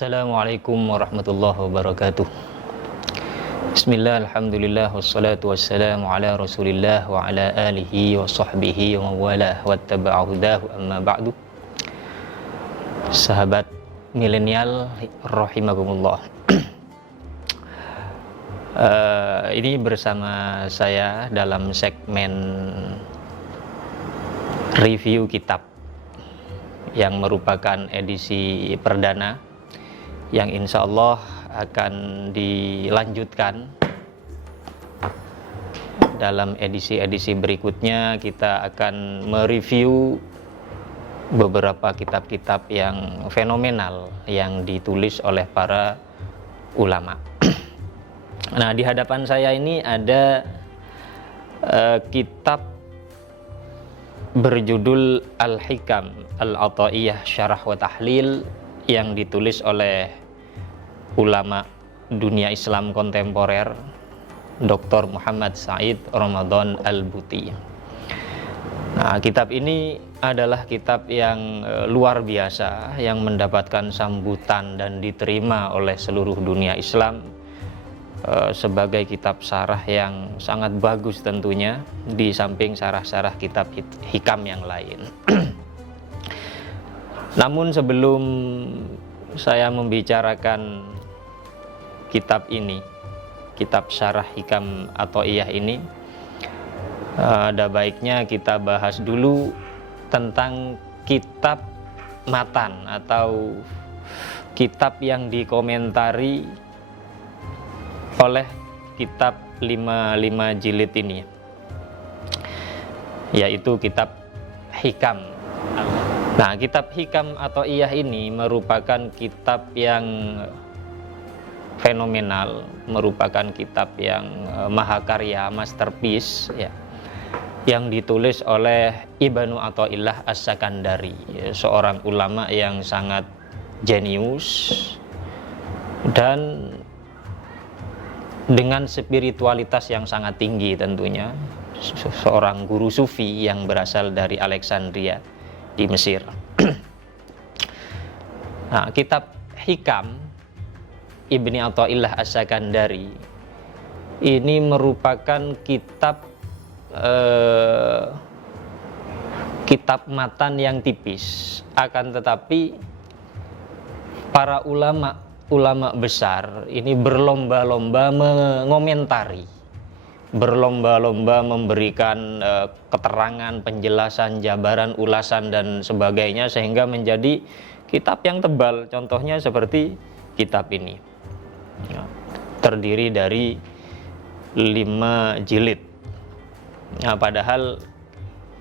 Assalamualaikum warahmatullahi wabarakatuh. Bismillah, alhamdulillah, wassalatu wassalamu ala rasulillah wa ala alihi wa sahbihi wa mawalah wattaba'a hudahu, amma ba'du. Sahabat milenial rahimakumullah. Ini bersama saya dalam segmen review kitab yang merupakan edisi perdana yang insya Allah akan dilanjutkan dalam edisi-edisi berikutnya. Kita akan mereview beberapa kitab-kitab yang fenomenal yang ditulis oleh para ulama. Nah, di hadapan saya ini ada kitab berjudul Al-Hikam Al-Ata'iyah Syarah wa Tahlil yang ditulis oleh ulama dunia Islam kontemporer Dr. Muhammad Said Ramadan Al-Buti. Nah, kitab ini adalah kitab yang luar biasa, yang mendapatkan sambutan dan diterima oleh seluruh dunia Islam sebagai kitab syarah yang sangat bagus tentunya, di samping syarah-syarah kitab hikam yang lain. Namun sebelum saya membicarakan kitab ini, kitab syarah hikam Ata'iyah ini, ada baiknya kita bahas dulu tentang kitab matan atau kitab yang dikomentari oleh kitab 5 jilid ini, yaitu kitab hikam. Nah, kitab hikam Ata'iyah ini merupakan kitab yang fenomenal, merupakan kitab yang mahakarya, masterpiece ya, yang ditulis oleh Ibnu Athaillah As-Sakandari, seorang ulama yang sangat jenius dan dengan spiritualitas yang sangat tinggi tentunya, seorang guru sufi yang berasal dari Alexandria di Mesir. Nah, kitab hikam Ibnu Athaillah As-Sakandari ini merupakan kitab matan yang tipis, akan tetapi para ulama besar ini berlomba-lomba mengomentari, berlomba-lomba memberikan keterangan, penjelasan, jabaran, ulasan dan sebagainya, sehingga menjadi kitab yang tebal. Contohnya seperti kitab ini, terdiri dari 5 jilid. Nah, padahal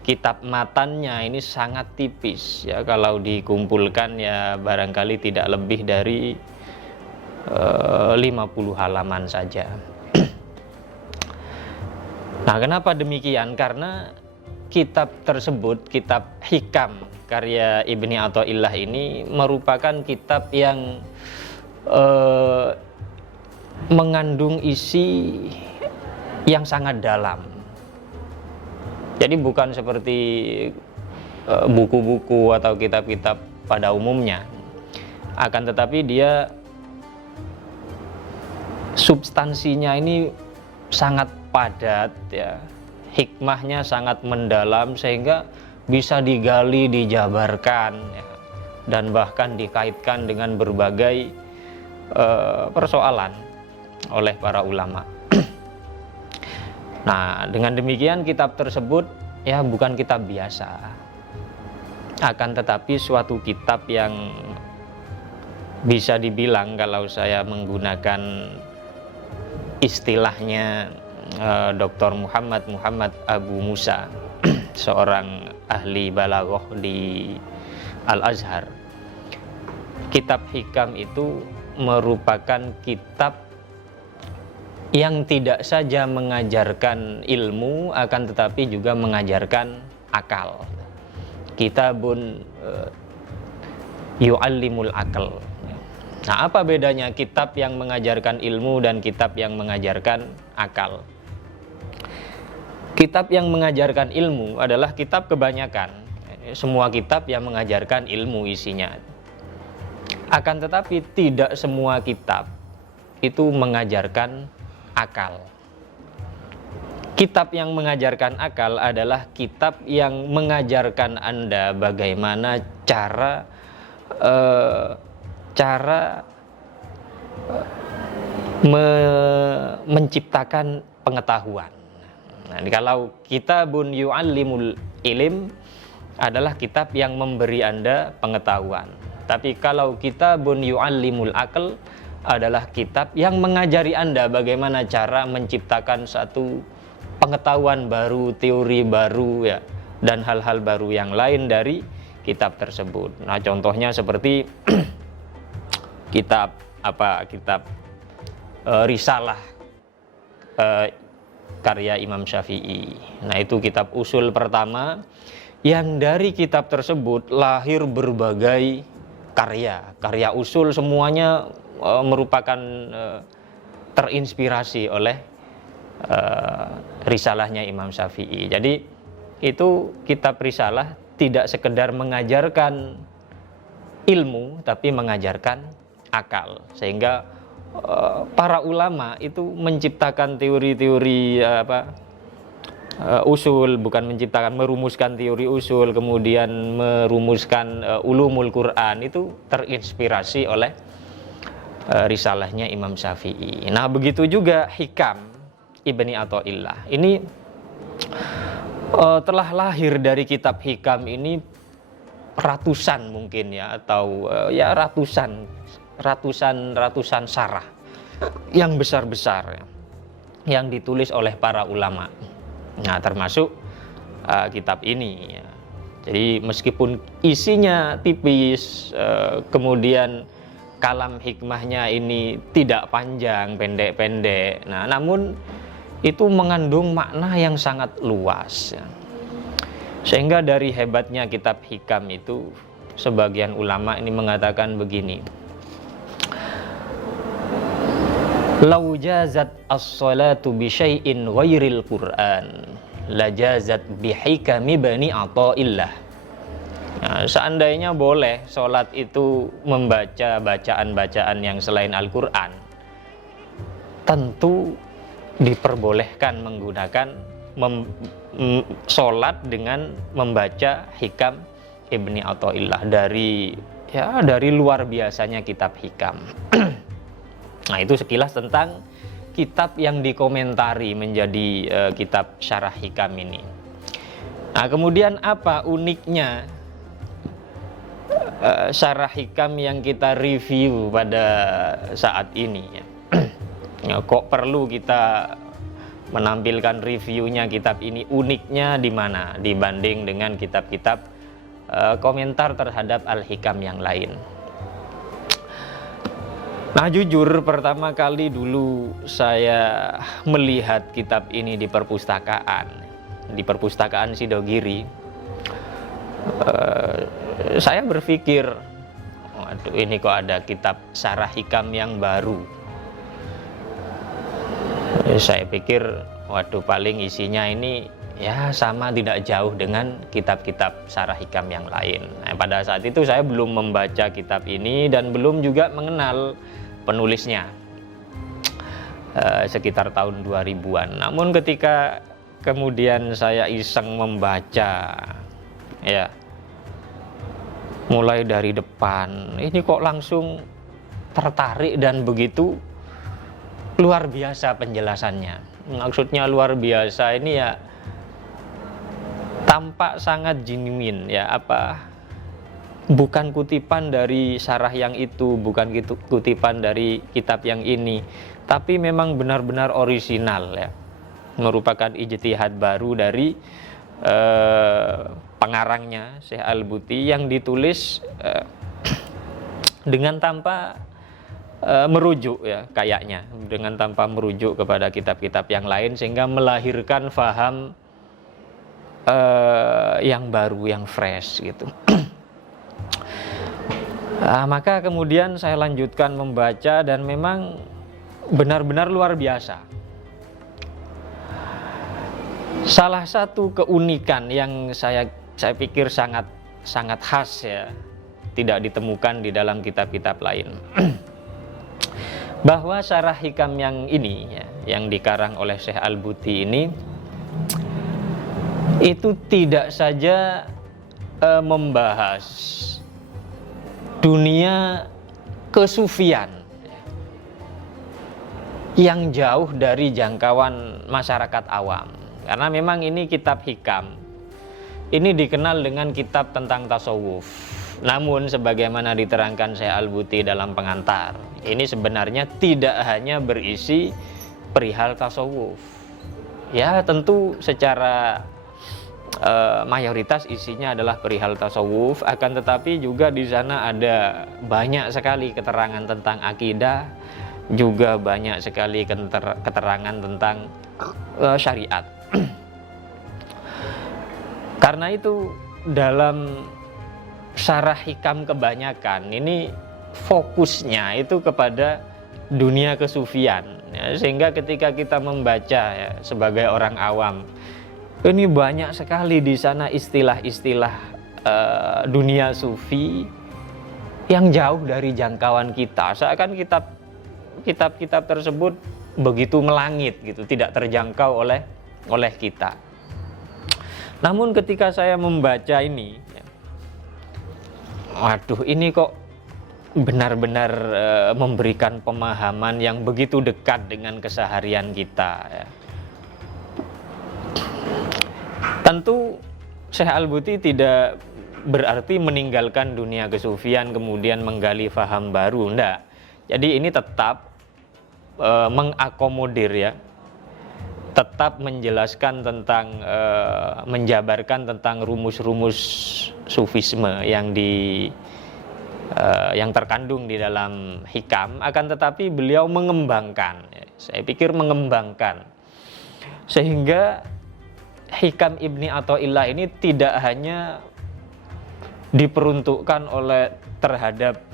kitab matannya ini sangat tipis ya, kalau dikumpulkan ya barangkali tidak lebih dari 50 halaman saja. Nah, kenapa demikian? Karena kitab tersebut, kitab hikam karya Ibnu Athaillah ini merupakan kitab yang mengandung isi yang sangat dalam. Jadi bukan seperti buku-buku atau kitab-kitab pada umumnya, akan tetapi dia substansinya ini sangat padat ya, hikmahnya sangat mendalam sehingga bisa digali, dijabarkan ya, dan bahkan dikaitkan dengan berbagai persoalan oleh para ulama. Nah, dengan demikian kitab tersebut ya bukan kitab biasa, akan tetapi suatu kitab yang bisa dibilang, kalau saya menggunakan istilahnya Dr. Muhammad Abu Musa, seorang ahli balaghah di Al-Azhar, kitab hikam itu merupakan kitab yang tidak saja mengajarkan ilmu, akan tetapi juga mengajarkan akal. Kitabun yu'allimul akal. Nah, apa bedanya kitab yang mengajarkan ilmu dan kitab yang mengajarkan akal? Kitab yang mengajarkan ilmu adalah kitab kebanyakan, semua kitab yang mengajarkan ilmu isinya. Akan tetapi tidak semua kitab itu mengajarkan akal. Kitab yang mengajarkan akal adalah kitab yang mengajarkan Anda bagaimana cara menciptakan pengetahuan. Nah, kalau kitabun yu'allimul ilim adalah kitab yang memberi Anda pengetahuan. Tapi kalau kitabun yu'allimul aql adalah kitab yang mengajari Anda bagaimana cara menciptakan satu pengetahuan baru, teori baru ya, dan hal-hal baru yang lain dari kitab tersebut. Nah, contohnya seperti kitab Risalah karya Imam Syafi'i. Nah, itu kitab usul pertama yang dari kitab tersebut lahir berbagai karya usul, semuanya merupakan terinspirasi oleh risalahnya Imam Syafi'i. Jadi itu kitab Risalah tidak sekedar mengajarkan ilmu tapi mengajarkan akal, sehingga para ulama itu menciptakan teori-teori usul, bukan merumuskan teori usul, kemudian merumuskan ulumul Quran, itu terinspirasi oleh risalahnya Imam Syafi'i. Nah, begitu juga Hikam Ibni Athaillah. Ini telah lahir dari kitab Hikam ini ratusan mungkin ya, atau ya ratusan syarah yang besar-besar ya, yang ditulis oleh para ulama. Nah, termasuk kitab ini ya. Jadi meskipun isinya tipis, kemudian kalam hikmahnya ini tidak panjang, pendek-pendek, nah namun itu mengandung makna yang sangat luas ya. Sehingga dari hebatnya kitab Hikam itu, sebagian ulama ini mengatakan begini: "Lau jazat as-salatu bi syai'in ghairil Qur'an, la jazat bi hikami bani Athaillah." Nah, seandainya boleh sholat itu membaca bacaan-bacaan yang selain Al-Quran, tentu diperbolehkan menggunakan sholat dengan membaca Hikam Ibni Athaillah dari luar biasanya kitab Hikam. Nah, itu sekilas tentang kitab yang dikomentari menjadi kitab syarah Hikam ini. Nah, kemudian apa uniknya syarah Hikam yang kita review pada saat ini ya? Kok perlu kita menampilkan reviewnya kitab ini? Uniknya di mana dibanding dengan kitab-kitab komentar terhadap Al-Hikam yang lain? Nah, jujur pertama kali dulu saya melihat kitab ini di perpustakaan Sidogiri, saya berpikir, waduh, ini kok ada kitab syarah Hikam yang baru. Saya pikir, waduh, paling isinya ini ya sama, tidak jauh dengan kitab-kitab syarah Hikam yang lain. Nah, pada saat itu saya belum membaca kitab ini dan belum juga mengenal penulisnya, sekitar tahun 2000-an. Namun ketika kemudian saya iseng membaca ya, mulai dari depan, ini kok langsung tertarik dan begitu luar biasa penjelasannya. Maksudnya luar biasa ini ya, tampak sangat genuine ya, bukan kutipan dari syarah yang itu, bukan kutipan dari kitab yang ini, tapi memang benar-benar orisinal ya, merupakan ijtihad baru dari pengarangnya Syekh Al-Buti yang ditulis dengan tanpa merujuk ya, kayaknya dengan tanpa merujuk kepada kitab-kitab yang lain, sehingga melahirkan faham yang baru, yang fresh gitu. Maka kemudian saya lanjutkan membaca dan memang benar-benar luar biasa. Salah satu keunikan yang saya pikir sangat khas ya, tidak ditemukan di dalam kitab-kitab lain. Bahwa Syarah Hikam yang ini ya, yang dikarang oleh Syekh Al-Buti ini itu tidak saja membahas dunia kesufian yang jauh dari jangkauan masyarakat awam. Karena memang ini kitab hikam. Ini dikenal dengan kitab tentang tasawuf. Namun sebagaimana diterangkan Syekh Al-Buti dalam pengantar, ini sebenarnya tidak hanya berisi perihal tasawuf. Ya, tentu secara mayoritas isinya adalah perihal tasawuf, akan tetapi juga di sana ada banyak sekali keterangan tentang akidah, juga banyak sekali keterangan tentang syariat. Karena itu dalam Syarah Hikam kebanyakan ini fokusnya itu kepada dunia kesufian ya, sehingga ketika kita membaca ya, sebagai orang awam, ini banyak sekali di sana istilah-istilah dunia sufi yang jauh dari jangkauan kita. Seakan kitab-kitab tersebut begitu melangit gitu, tidak terjangkau oleh kita. Namun ketika saya membaca ini, waduh, ini kok benar-benar memberikan pemahaman yang begitu dekat dengan keseharian kita ya. Tentu Syekh Al-Buti tidak berarti meninggalkan dunia kesufian kemudian menggali faham baru, enggak. Jadi ini tetap mengakomodir ya, tetap menjelaskan tentang menjabarkan tentang rumus-rumus sufisme yang terkandung di dalam hikam, akan tetapi beliau mengembangkan ya, saya pikir mengembangkan, sehingga Hikam Ibni Athaillah ini tidak hanya diperuntukkan terhadap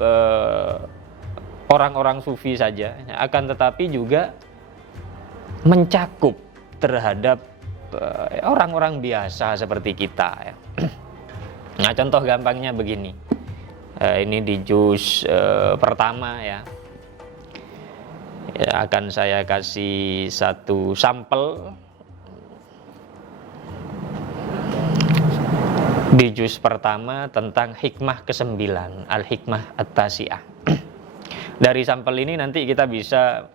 orang-orang sufi saja, akan tetapi juga mencakup terhadap orang-orang biasa seperti kita ya. Nah, contoh gampangnya begini, ini di juz pertama ya, akan saya kasih satu sampel. Di juz pertama tentang hikmah ke-9, Al-Hikmah At-Tasi'ah. Dari sampel ini nanti kita bisa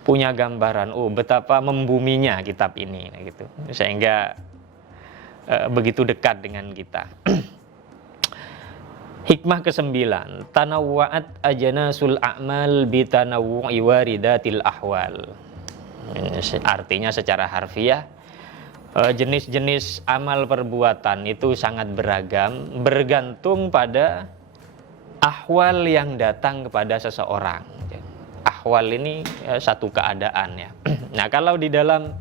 punya gambaran, betapa membuminya kitab ini gitu. Sehingga begitu dekat dengan kita. Hikmah ke-9, tanawwa'at ajnasul a'mal bi tanawwu'i waridatil ahwal. Artinya secara harfiah, jenis-jenis amal perbuatan itu sangat beragam, bergantung pada ahwal yang datang kepada seseorang. Ahwal ini satu keadaan ya. Nah, kalau di dalam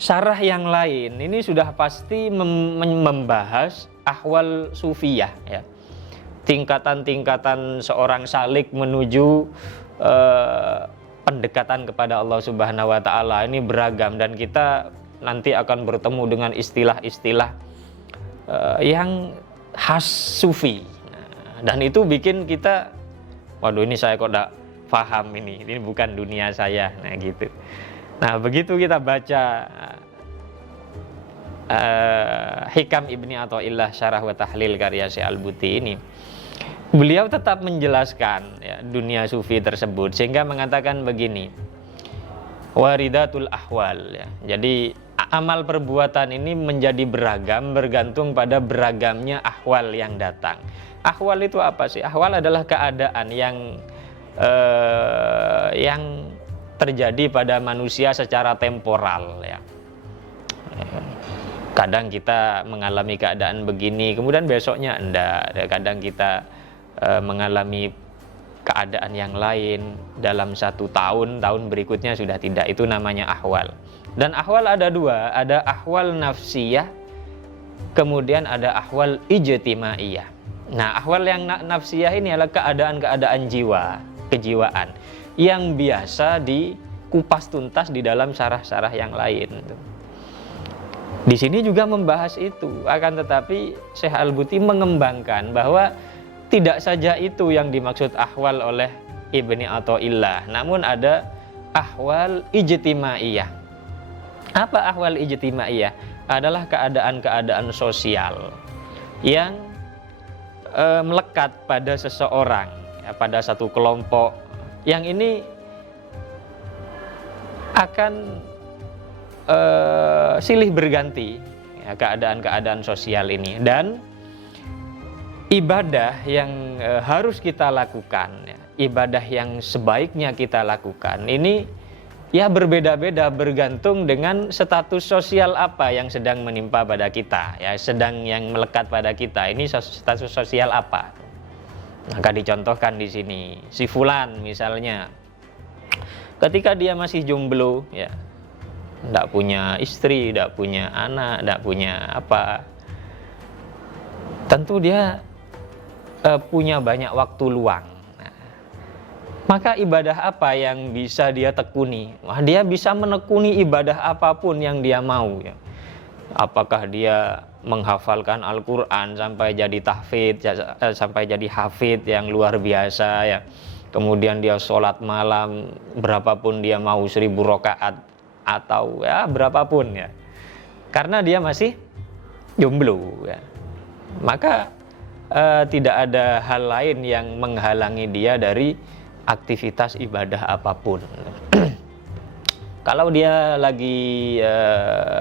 syarah yang lain ini sudah pasti membahas ahwal sufiyah ya. Tingkatan-tingkatan seorang salik menuju pendekatan kepada Allah Subhanahu wa taala ini beragam, dan kita nanti akan bertemu dengan istilah-istilah yang khas sufi. Dan itu bikin kita, waduh, ini saya kok tidak paham, ini bukan dunia saya. Nah gitu. Nah begitu kita baca Hikam Ibni Athaillah Syarah wa Tahlil karya Syekh Al-Buti ini, beliau tetap menjelaskan ya, dunia sufi tersebut, sehingga mengatakan begini, waridatul ahwal ya. Jadi amal perbuatan ini menjadi beragam, bergantung pada beragamnya ahwal yang datang. Ahwal itu apa sih? Ahwal adalah keadaan yang terjadi pada manusia secara temporal ya. Kadang kita mengalami keadaan begini, kemudian besoknya enggak. Kadang kita mengalami keadaan yang lain dalam 1 tahun, tahun berikutnya sudah tidak. Itu namanya ahwal. Dan ahwal ada 2, ada ahwal nafsiyah, kemudian ada ahwal ijtimaiyah. Nah, ahwal yang nafsiyah ini adalah keadaan-keadaan jiwa, kejiwaan, yang biasa dikupas tuntas di dalam syarah-syarah yang lain. Di sini juga membahas itu, akan tetapi Syekh Al-Buti mengembangkan bahwa tidak saja itu yang dimaksud ahwal oleh Ibni Athaillah, namun ada ahwal ijtimaiyah. Apa ahwal ijtimaiyah? Adalah keadaan-keadaan sosial yang melekat pada seseorang, ya, pada satu kelompok, yang ini akan silih berganti, ya, keadaan-keadaan sosial ini. Dan ibadah yang harus kita lakukan, ya, ibadah yang sebaiknya kita lakukan ini ya berbeda-beda bergantung dengan status sosial apa yang sedang menimpa pada kita, ya, sedang yang melekat pada kita. Ini status sosial apa? Maka dicontohkan di sini, si fulan misalnya, ketika dia masih jomblo, ya, tidak punya istri, tidak punya anak, tidak punya apa, tentu dia punya banyak waktu luang. Maka ibadah apa yang bisa dia tekuni? Wah, dia bisa menekuni ibadah apapun yang dia mau, ya. Apakah dia menghafalkan Al-Quran sampai jadi tahfidz, sampai jadi hafidz yang luar biasa, ya. Kemudian dia sholat malam berapapun dia mau, 1000 rakaat atau ya berapapun, ya. Karena dia masih jomblo, ya. Maka tidak ada hal lain yang menghalangi dia dari aktivitas ibadah apapun. Kalau dia lagi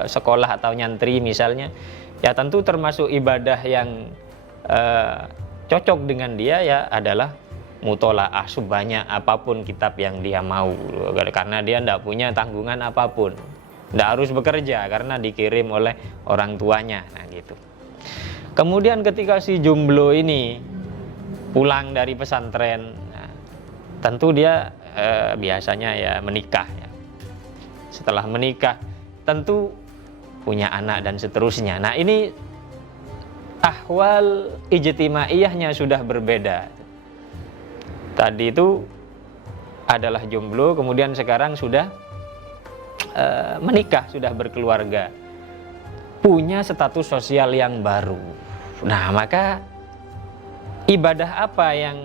sekolah atau nyantri misalnya, ya tentu termasuk ibadah yang cocok dengan dia ya adalah mutolaah sebanyak apapun kitab yang dia mau, karena dia tidak punya tanggungan apapun, tidak harus bekerja karena dikirim oleh orang tuanya. Nah gitu. Kemudian ketika si jomblo ini pulang dari pesantren, tentu dia biasanya ya menikah, ya. Setelah menikah tentu punya anak dan seterusnya. Nah ini ahwal ijtimaiyahnya sudah berbeda. Tadi itu adalah jomblo, kemudian sekarang sudah menikah, sudah berkeluarga, punya status sosial yang baru. Nah maka ibadah apa yang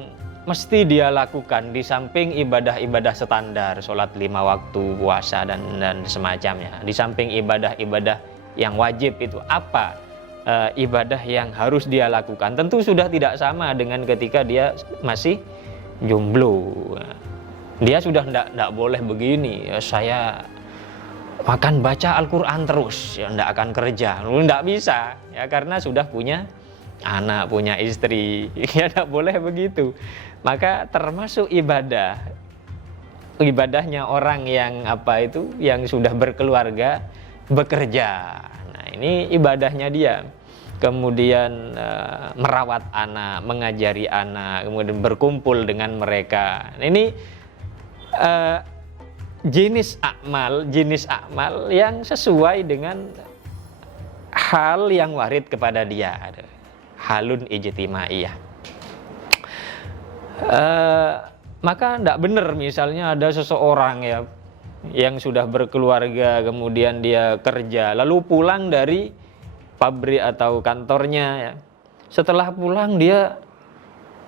mesti dia lakukan di samping ibadah-ibadah standar, sholat 5 waktu, puasa dan semacamnya, di samping ibadah-ibadah yang wajib itu apa ibadah yang harus dia lakukan? Tentu sudah tidak sama dengan ketika dia masih jomblo. Dia sudah tidak boleh begini, ya, saya akan baca Al-Quran terus, ya, tidak akan kerja, tidak bisa, ya, karena sudah punya anak, punya istri, ya tidak boleh begitu. Maka termasuk ibadahnya orang yang apa itu, yang sudah berkeluarga, bekerja. Nah ini ibadahnya dia. Kemudian merawat anak, mengajari anak, kemudian berkumpul dengan mereka. Nah, ini jenis akmal yang sesuai dengan hal yang warid kepada dia. Halun ijtimaiyah. Maka tidak benar misalnya ada seseorang ya yang sudah berkeluarga, kemudian dia kerja, lalu pulang dari pabrik atau kantornya, ya. Setelah pulang dia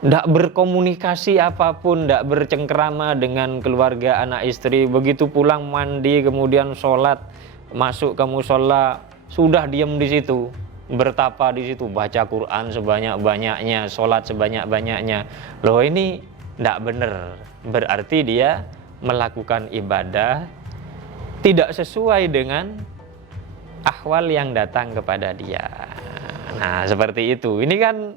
tidak berkomunikasi apapun, tidak bercengkerama dengan keluarga, anak istri. Begitu pulang mandi, kemudian sholat, masuk ke musola, sudah diam di situ, bertapa di situ, baca Quran sebanyak-banyaknya, sholat sebanyak-banyaknya. Loh ini tidak benar, berarti dia melakukan ibadah tidak sesuai dengan ahwal yang datang kepada dia. Nah seperti itu. Ini kan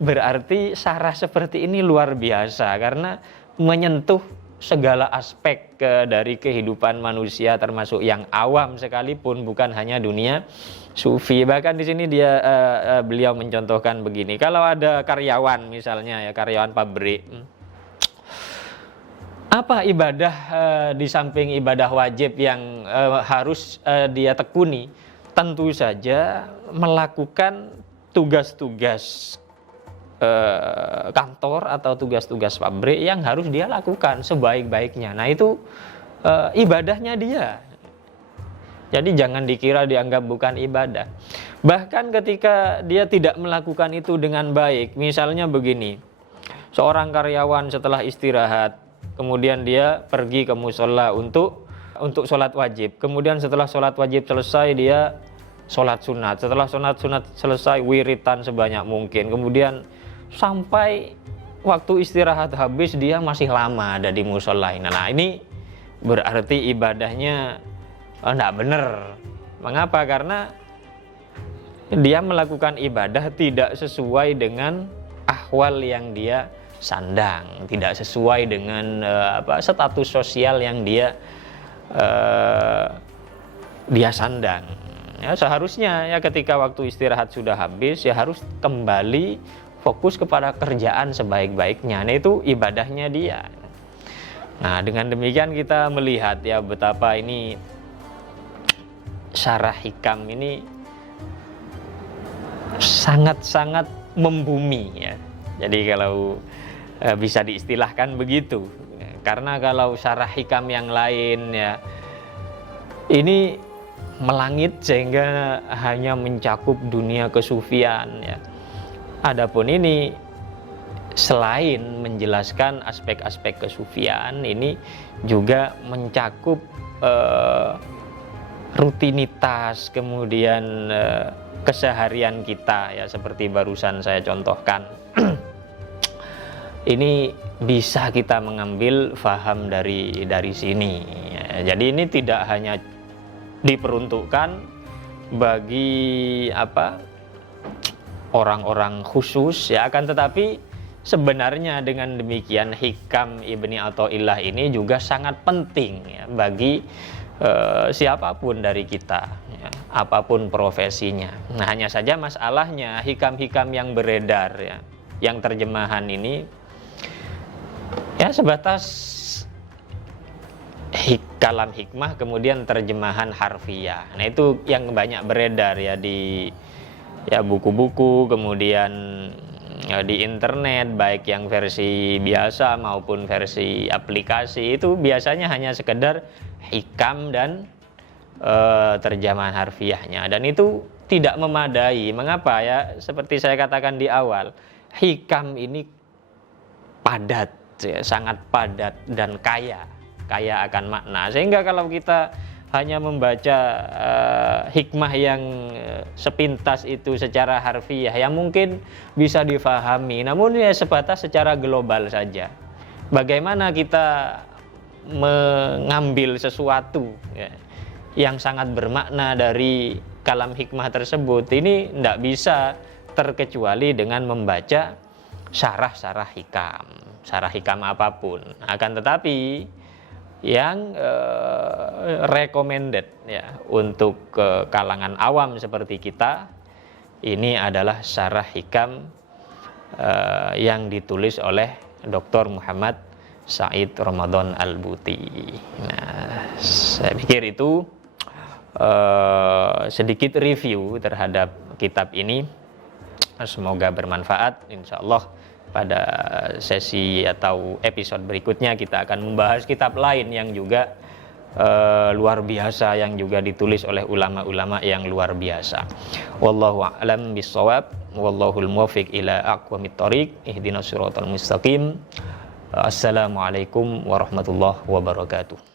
berarti sarah seperti ini luar biasa karena menyentuh segala aspek dari kehidupan manusia, termasuk yang awam sekalipun, bukan hanya dunia sufi. Bahkan di sini beliau mencontohkan begini, kalau ada karyawan misalnya, ya, karyawan pabrik, apa ibadah di samping ibadah wajib yang harus dia tekuni? Tentu saja melakukan tugas-tugas kantor atau tugas-tugas pabrik yang harus dia lakukan sebaik-baiknya. Nah itu ibadahnya dia. Jadi jangan dikira dianggap bukan ibadah. Bahkan ketika dia tidak melakukan itu dengan baik, misalnya begini, seorang karyawan setelah istirahat, kemudian dia pergi ke musola untuk sholat wajib. Kemudian setelah sholat wajib selesai, dia sholat sunat. Setelah sholat sunat selesai, wiritan sebanyak mungkin. Kemudian sampai waktu istirahat habis, dia masih lama ada di musola. Nah, ini berarti ibadahnya enggak benar. Mengapa? Karena dia melakukan ibadah tidak sesuai dengan ahwal yang dia sandang, tidak sesuai dengan status sosial yang dia sandang. Ya, seharusnya ya ketika waktu istirahat sudah habis, ya harus kembali fokus kepada kerjaan sebaik-baiknya. Nah, itu ibadahnya dia. Nah, dengan demikian kita melihat ya betapa ini syarah hikam ini sangat-sangat membumi ya. Jadi kalau bisa diistilahkan begitu. Karena kalau syarah hikam yang lain ya ini melangit sehingga hanya mencakup dunia kesufian ya. Adapun ini selain menjelaskan aspek-aspek kesufian, ini juga mencakup rutinitas, kemudian keseharian kita ya, seperti barusan saya contohkan. Ini bisa kita mengambil faham dari sini ya. Jadi ini tidak hanya diperuntukkan bagi orang-orang khusus ya, akan tetapi sebenarnya dengan demikian hikam Ibni Athaillah ini juga sangat penting ya bagi siapapun dari kita ya, apapun profesinya. Nah, hanya saja masalahnya hikam-hikam yang beredar ya, yang terjemahan ini ya sebatas kalam hikmah kemudian terjemahan harfiah. Nah, itu yang banyak beredar ya di buku-buku, kemudian di internet, baik yang versi biasa maupun versi aplikasi, itu biasanya hanya sekedar hikam dan terjemahan harfiahnya, dan itu tidak memadai. Mengapa ya? Seperti saya katakan di awal, hikam ini padat ya, sangat padat dan kaya akan makna, sehingga kalau kita hanya membaca hikmah yang sepintas itu secara harfiah yang mungkin bisa difahami, namun ya sebatas secara global saja. Bagaimana kita mengambil sesuatu ya, yang sangat bermakna dari kalam hikmah tersebut, ini tidak bisa terkecuali dengan membaca syarah hikam apapun. Akan tetapi yang recommended ya untuk kalangan awam seperti kita ini adalah syarah hikam yang ditulis oleh Dr. Muhammad Said Ramadan Al-Buti. Nah, saya pikir itu sedikit review terhadap kitab ini. Semoga bermanfaat. Insyaallah pada sesi atau episode berikutnya kita akan membahas kitab lain yang juga luar biasa, yang juga ditulis oleh ulama-ulama yang luar biasa. Wallahu a'lam bissawab, wallahul muwaffiq ila aqwamit thoriq, ihdinas siratal mustaqim. Assalamualaikum warahmatullahi wabarakatuh.